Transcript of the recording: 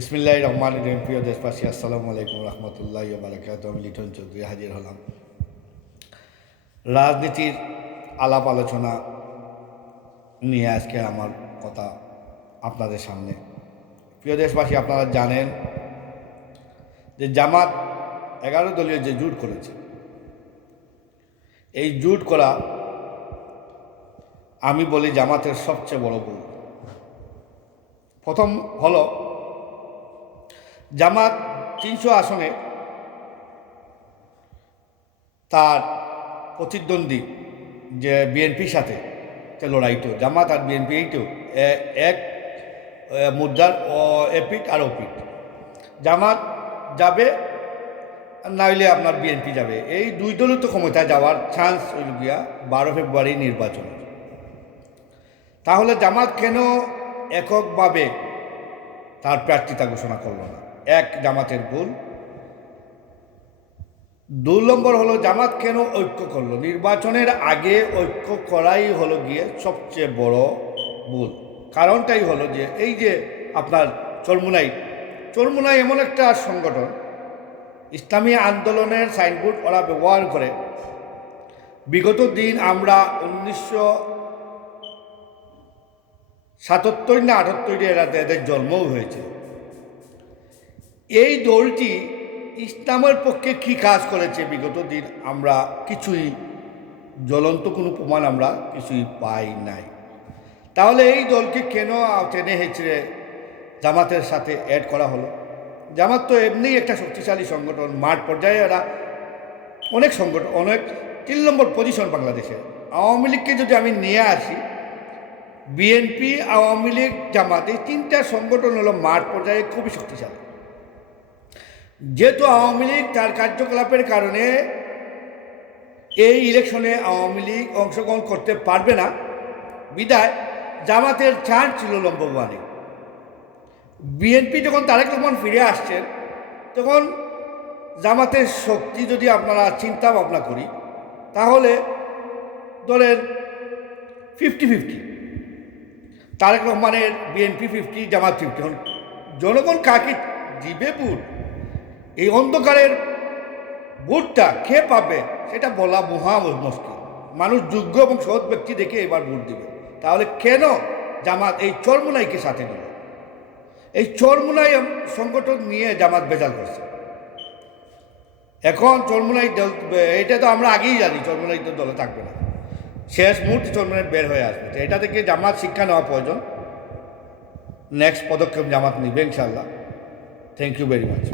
বিসমিল্লাহির রহমানির রহিম। প্রিয় দেশবাসী, আসসালামু আলাইকুম রহমতুল্লাহি ওয়া বারাকাতুহু। আমি লিটন চৌধুরী হাজির হলাম রাজনীতির আলাপ আলোচনা নিয়ে। আজকে আমার কথা আপনাদের সামনে। প্রিয় দেশবাসী, আপনারা জানেন যে জামাত 11 দলীয় যে জোট করেছে, এই জোট করা আমি বলি জামাতের সবচেয়ে বড় ভুল। প্রথম হলো, জামাত 300 আসনে তার প্রতিদ্বন্দ্বী যে বিএনপির সাথে লড়াইটো, জামাত আর বিএনপি এইটো এক মুদ্রার এপিট আর ওপিট। জামাত যাবে, নাইলে আপনার বিএনপি যাবে। এই দুই দলই তো ক্ষমতায় যাওয়ার চান্স হইল গিয়া 12 ফেব্রুয়ারি নির্বাচন। তাহলে জামাত কেন এককভাবে তার প্রার্থিতা ঘোষণা করল না? এক, জামাতের ভুল। 2 নম্বর হলো, জামাত কেন ঐক্য করলো? নির্বাচনের আগে ঐক্য করাই হলো গিয়ে সবচেয়ে বড় ভুল। কারণটাই হলো যে এই যে আপনার চরমুনাই এমন একটা সংগঠন, ইসলামী আন্দোলনের সাইনবোর্ড ওরা ব্যবহার করে। বিগত দিন আমরা 1977 না 78 এরাতে এদের জন্মও হয়েছে। এই দলটি ইসলামের পক্ষে কি কাজ করেছে বিগত দিন আমরা কিছুই, জ্বলন্ত কোনো প্রমাণ আমরা কিছুই পাই নাই। তাহলে এই দলকে কেন টেনে হেঁচড়ে জামাতের সাথে অ্যাড করা হলো? জামাত তো এমনিই একটা শক্তিশালী সংগঠন, মাঠ পর্যায়ে এরা অনেক 3 নম্বর পজিশন বাংলাদেশে। আওয়ামী লীগকে যদি আমি নিয়ে আসি, বিএনপি, আওয়ামী লীগ, জামাত, এই 3টা সংগঠন হলো মাঠ পর্যায়ে খুবই শক্তিশালী। যেহেতু আওয়ামী লীগ তার কার্যকলাপের কারণে এই ইলেকশনে আওয়ামী লীগ অংশগ্রহণ করতে পারবে না, বিদায় জামাতের চান্স ছিল নম্বর 1-এ। বিএনপি যখন তারেক রহমান ফিরে আসছেন, তখন জামাতের শক্তি যদি আপনারা চিন্তা ভাবনা করি, তাহলে ধরেন 50-50। তারেক রহমানের বিএনপি 50, জামাত 50। এখন জনগণ কাকে দিবে ভোট? এই অন্ধকারের ভোটটা কে পাবে সেটা বলা মহা মুশকিল। মানুষ যোগ্য এবং সৎ ব্যক্তি দেখে এবার ভোট দিবে। তাহলে কেন জামাত এই চরমুনাইকে সাথে দিল? এই চরমুনাই সংগঠন নিয়ে জামাত বেজাল করছে। এখন চরমুনাই দল, এটা তো আমরা আগেই জানি চরমুনাই তো দলে থাকবে না, শেষ মুহূর্তে চরমুনাই বের হয়ে আসবে। তো এটা থেকে জামাত শিক্ষা নেওয়া প্রয়োজন। নেক্সট পদক্ষেপ জামাত নিবে ইনশাল্লাহ। Thank you very much.